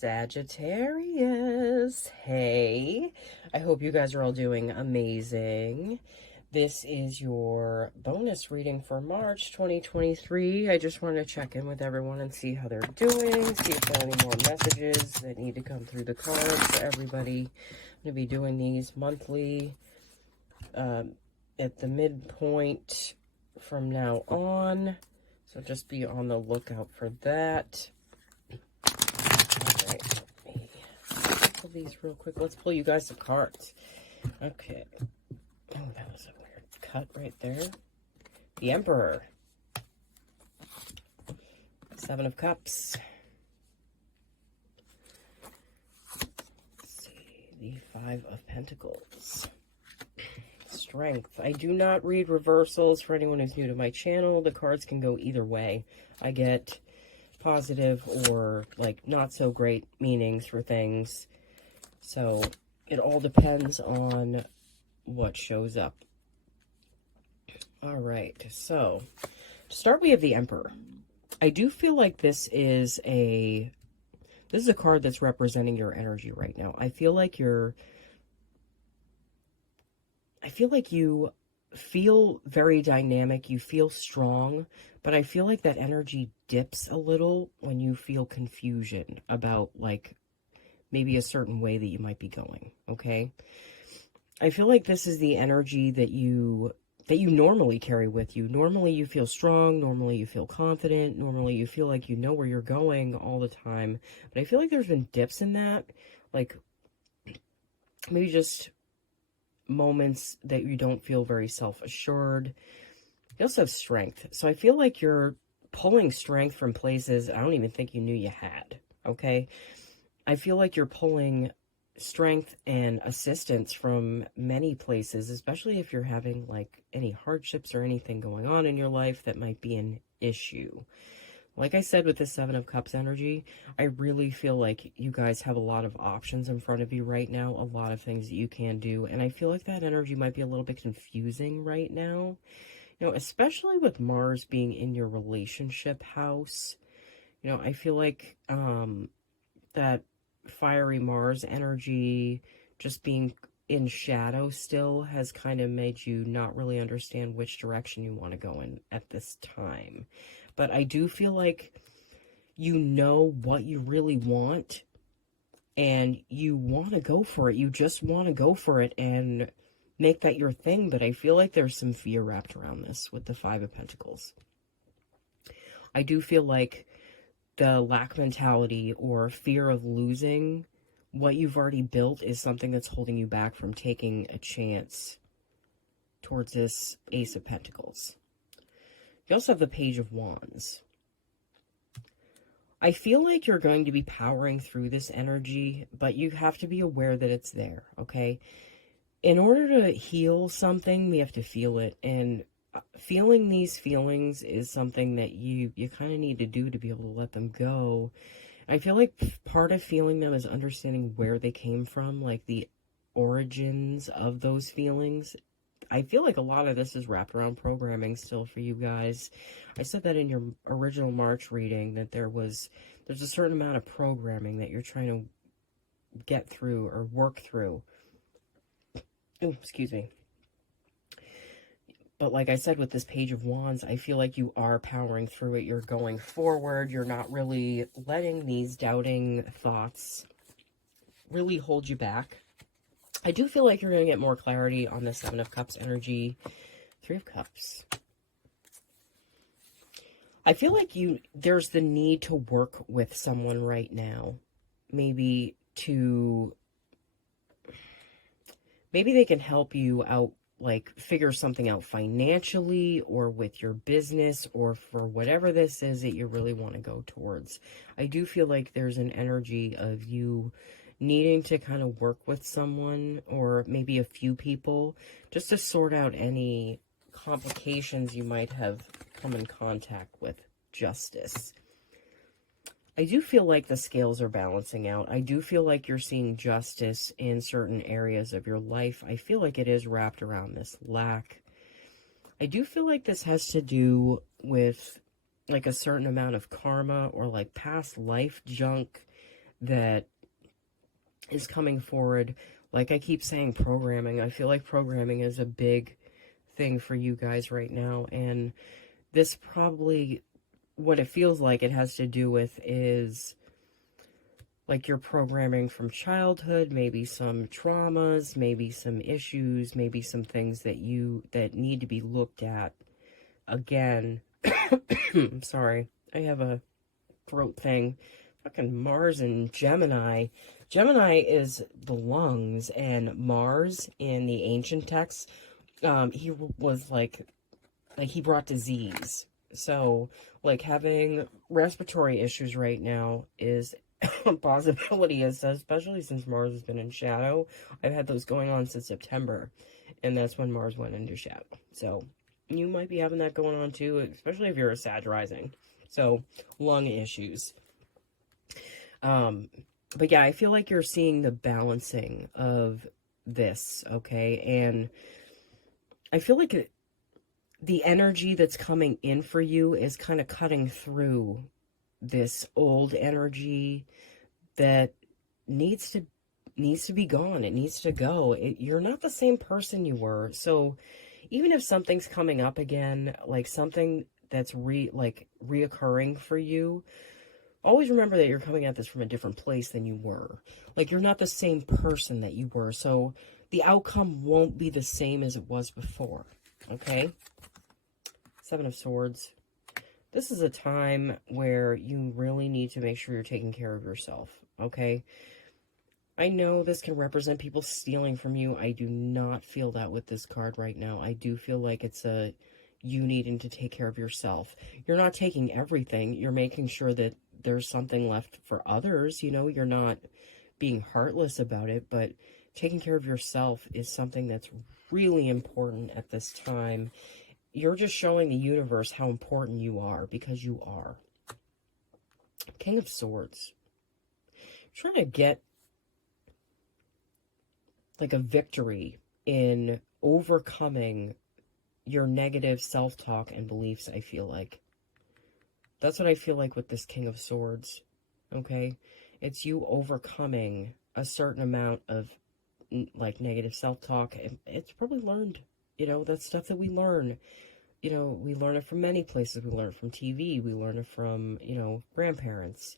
Sagittarius. Hey, I hope you guys are all doing amazing. This is your bonus reading for March 2023. I just wanted to check in with everyone and see how they're doing, see if there are any more messages that need to come through the cards for everybody. I'm going to be doing these monthly at the midpoint from now on, so just be on the lookout for that. Pull these real quick. Let's pull you guys some cards. Okay. Oh, that was a weird cut right there. The Emperor. Seven of Cups. Let's see. The Five of Pentacles. Strength. I do not read reversals for anyone who's new to my channel. The cards can go either way. I get positive or like not so great meanings for things. So it all depends on what shows up. All right, so to start, we have the Emperor. I do feel like this is a card that's representing your energy right now. I feel like you feel very dynamic, you feel strong, but I feel like that energy dips a little when you feel confusion about like maybe a certain way that you might be going, okay? I feel like this is the energy that you normally carry with you. Normally you feel strong, normally you feel confident, normally you feel like you know where you're going all the time. But I feel like there's been dips in that, like maybe just moments that you don't feel very self-assured. You also have strength. So I feel like you're pulling strength from places I don't even think you knew you had, okay? I feel like you're pulling strength and assistance from many places, especially if you're having like any hardships or anything going on in your life that might be an issue. Like I said, with the Seven of Cups energy, I really feel like you guys have a lot of options in front of you right now, a lot of things that you can do, and I feel like that energy might be a little bit confusing right now, you know, especially with Mars being in your relationship house. You know, I feel like that fiery Mars energy just being in shadow still has kind of made you not really understand which direction you want to go in at this time. But I do feel like you know what you really want and you want to go for it. You just want to go for it and make that your thing. But I feel like there's some fear wrapped around this with the Five of Pentacles. I do feel like the lack mentality or fear of losing what you've already built is something that's holding you back from taking a chance towards this Ace of Pentacles. You also have the Page of Wands. I feel like you're going to be powering through this energy, but you have to be aware that it's there, okay? In order to heal something, we have to feel it, and feeling these feelings is something that you kind of need to do to be able to let them go. I feel like part of feeling them is understanding where they came from, like the origins of those feelings. I feel like a lot of this is wrapped around programming still for you guys. I said that in your original March reading, that there's a certain amount of programming that you're trying to get through or work through. Oh, excuse me. But like I said, with this Page of Wands, I feel like you are powering through it. You're going forward. You're not really letting these doubting thoughts really hold you back. I do feel like you're going to get more clarity on the Seven of Cups energy. Three of Cups. I feel like there's the need to work with someone right now. Maybe they can help you out, like figure something out financially or with your business or for whatever this is that you really want to go towards. I do feel like there's an energy of you needing to kind of work with someone or maybe a few people just to sort out any complications you might have come in contact with justice. I do feel like the scales are balancing out. I do feel like you're seeing justice in certain areas of your life. I feel like it is wrapped around this lack. I do feel like this has to do with like a certain amount of karma or like past life junk that is coming forward. Like I keep saying, programming. I feel like programming is a big thing for you guys right now. And this probably, what it feels like it has to do with is like your programming from childhood, maybe some traumas, maybe some issues, maybe some things that need to be looked at again. I'm sorry. I have a throat thing. Fucking Mars and Gemini. Gemini is the lungs, and Mars in the ancient texts, he was like he brought disease. So, like, having respiratory issues right now is a possibility, especially since Mars has been in shadow. I've had those going on since September, and that's when Mars went into shadow. So, you might be having that going on too, especially if you're a Sag rising. So, lung issues. But yeah, I feel like you're seeing the balancing of this, okay? And I feel like the energy that's coming in for you is kind of cutting through this old energy that needs to be gone. It needs to go. You're not the same person you were. So even if something's coming up again, like something that's reoccurring for you, always remember that you're coming at this from a different place than you were. Like, you're not the same person that you were. So the outcome won't be the same as it was before. Okay? Seven of Swords. This is a time where you really need to make sure you're taking care of yourself. Okay? I know this can represent people stealing from you. I do not feel that with this card right now. I do feel like it's you needing to take care of yourself. You're not taking everything. You're making sure that there's something left for others. You know, you're not being heartless about it, but taking care of yourself is something that's really important at this time. You're just showing the universe how important you are, because you are. King of Swords. Trying to get like a victory in overcoming your negative self-talk and beliefs, I feel like. That's what I feel like with this King of Swords, okay? It's you overcoming a certain amount of, like, negative self-talk. It's probably learned, you know, that's stuff that we learn. You know, we learn it from many places. We learn it from TV. We learn it from, you know, grandparents,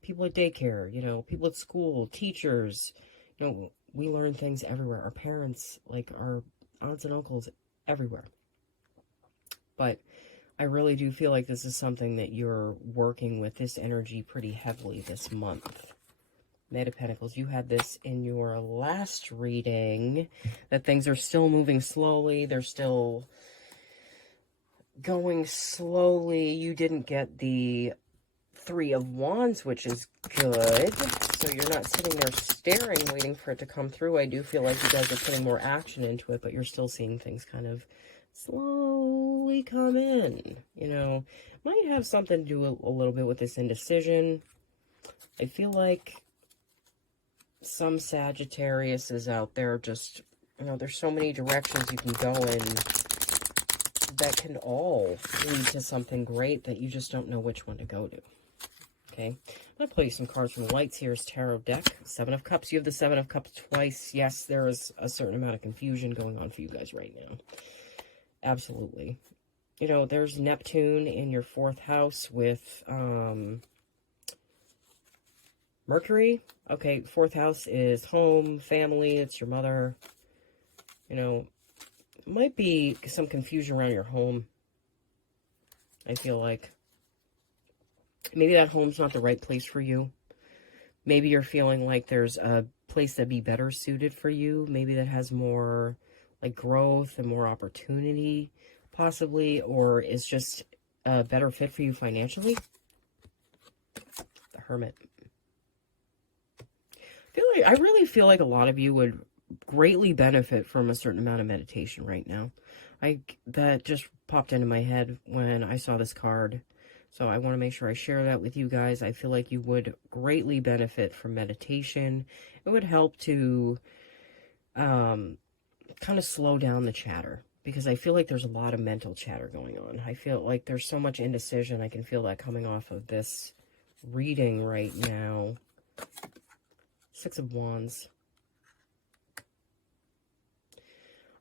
people at daycare, you know, people at school, teachers. You know, we learn things everywhere. Our parents, like our aunts and uncles, everywhere. But I really do feel like this is something that you're working with this energy pretty heavily this month. Knight of Pentacles, you had this in your last reading, that things are still moving slowly. They're still going slowly. You didn't get the Three of Wands, which is good. So you're not sitting there staring, waiting for it to come through. I do feel like you guys are putting more action into it, but you're still seeing things kind of slowly come in. You know, might have something to do a little bit with this indecision. I feel like some Sagittarius is out there just, you know, there's so many directions you can go in that can all lead to something great that you just don't know which one to go to. Okay, I'm going to play you some cards from Lights Here's Tarot deck. Seven of Cups. You have the Seven of Cups twice. Yes, there is a certain amount of confusion going on for you guys right now. Absolutely. You know, there's Neptune in your 4th house with Mercury. Okay, 4th house is home, family, it's your mother. You know, might be some confusion around your home, I feel like. Maybe that home's not the right place for you. Maybe you're feeling like there's a place that'd be better suited for you. Maybe that has more like growth and more opportunity, possibly, or is just a better fit for you financially. The Hermit. I really feel like a lot of you would greatly benefit from a certain amount of meditation right now. That just popped into my head when I saw this card. So I want to make sure I share that with you guys. I feel like you would greatly benefit from meditation. It would help to kind of slow down the chatter, because I feel like there's a lot of mental chatter going on. I feel like there's so much indecision. I can feel that coming off of this reading right now. Six of Wands.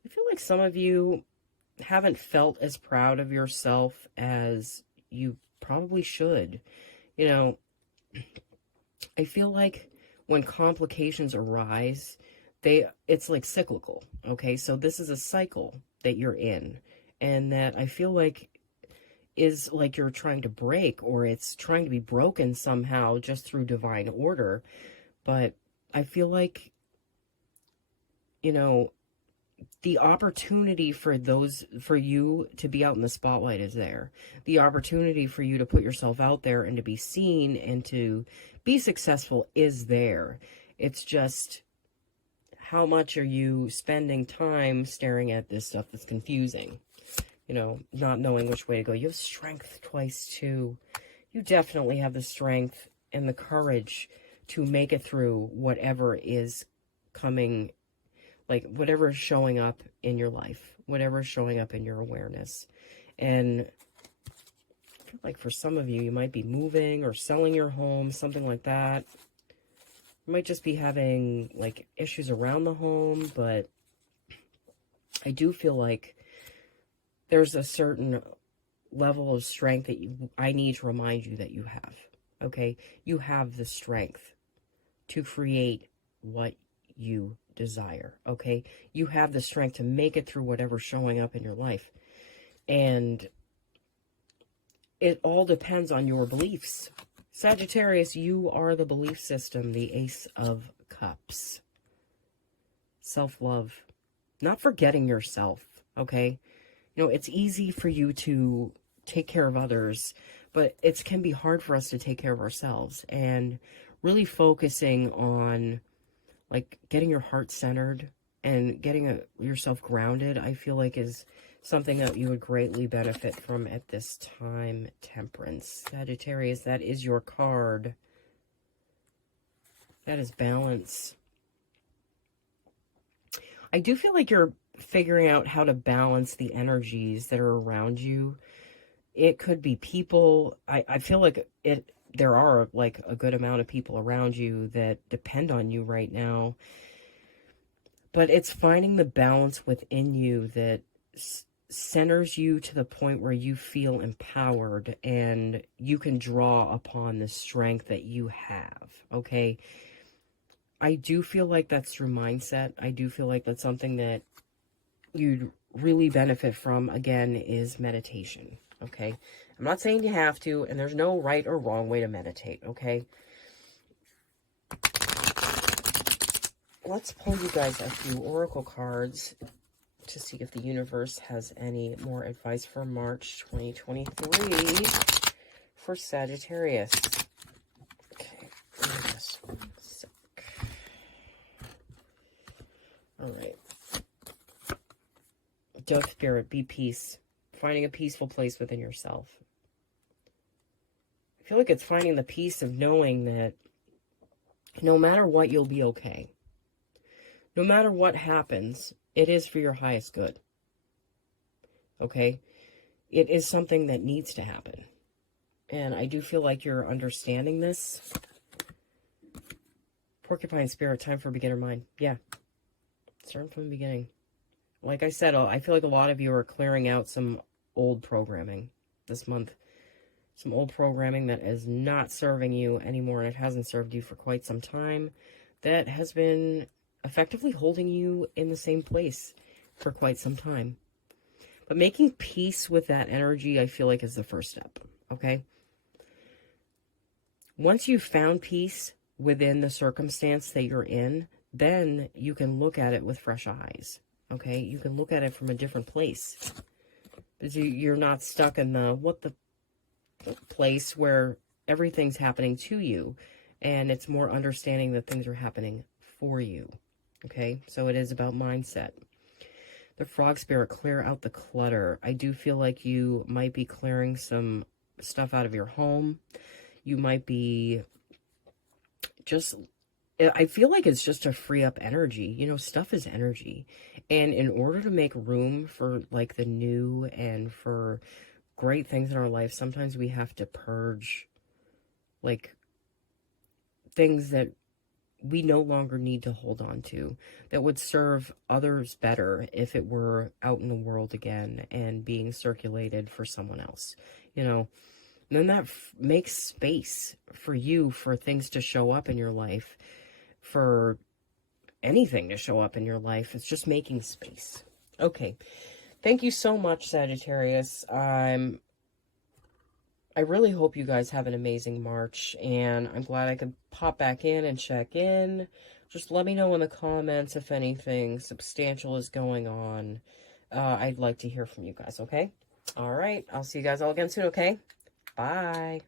I feel like some of you haven't felt as proud of yourself as you probably should. You know, I feel like when complications arise, it's like cyclical, okay? So this is a cycle that you're in, and that I feel like is like you're trying to break, or it's trying to be broken somehow just through divine order. But I feel like, you know, the opportunity for you to be out in the spotlight is there. The opportunity for you to put yourself out there and to be seen and to be successful is there. It's just, how much are you spending time staring at this stuff that's confusing? You know, not knowing which way to go. You have strength twice too. You definitely have the strength and the courage to make it through whatever is coming, like whatever is showing up in your life, whatever is showing up in your awareness. And I feel like for some of you, you might be moving or selling your home, something like that. You might just be having like issues around the home, but I do feel like there's a certain level of strength that I need to remind you that you have. Okay? You have the strength to create what you desire. Okay? You have the strength to make it through whatever's showing up in your life. And it all depends on your beliefs. Sagittarius, you are the belief system, the Ace of Cups. Self-love. Not forgetting yourself, okay? You know, it's easy for you to take care of others, but it can be hard for us to take care of ourselves. And really focusing on, like, getting your heart centered and getting yourself grounded, I feel like is something that you would greatly benefit from at this time. Temperance. Sagittarius, that is your card. That is balance. I do feel like you're figuring out how to balance the energies that are around you. It could be people. I feel like there are like a good amount of people around you that depend on you right now. But it's finding the balance within you that centers you to the point where you feel empowered and you can draw upon the strength that you have, okay? I do feel like that's through mindset. I do feel like that's something that you'd really benefit from, again, is meditation, okay? I'm not saying you have to, and there's no right or wrong way to meditate, okay? Let's pull you guys a few oracle cards to see if the universe has any more advice for March 2023 for Sagittarius. Okay, just one sec. All right. Dove Spirit, be peace. Finding a peaceful place within yourself. I feel like it's finding the peace of knowing that no matter what, you'll be okay. No matter what happens, it is for your highest good. Okay? It is something that needs to happen. And I do feel like you're understanding this. Porcupine Spirit, time for beginner mind. Yeah. Starting from the beginning. Like I said, I feel like a lot of you are clearing out some old programming this month. Some old programming that is not serving you anymore, and it hasn't served you for quite some time. That has been effectively holding you in the same place for quite some time. But making peace with that energy, I feel like, is the first step, okay? Once you've found peace within the circumstance that you're in, then you can look at it with fresh eyes, okay? You can look at it from a different place. Because you're not stuck in the place where everything's happening to you, and it's more understanding that things are happening for you. Okay, so it is about mindset. The Frog Spirit, clear out the clutter. I do feel like you might be clearing some stuff out of your home. You might be just, I feel like it's just to free up energy. You know, stuff is energy. And in order to make room for like the new and for great things in our life, sometimes we have to purge like things that we no longer need to hold on to, that would serve others better if it were out in the world again and being circulated for someone else, you know. And then that makes space for you, for things to show up in your life, for anything to show up in your life. It's just making space. Okay. Thank you so much, Sagittarius. I really hope you guys have an amazing March, and I'm glad I could pop back in and check in. Just let me know in the comments if anything substantial is going on. I'd like to hear from you guys, okay? All right. I'll see you guys all again soon, okay? Bye.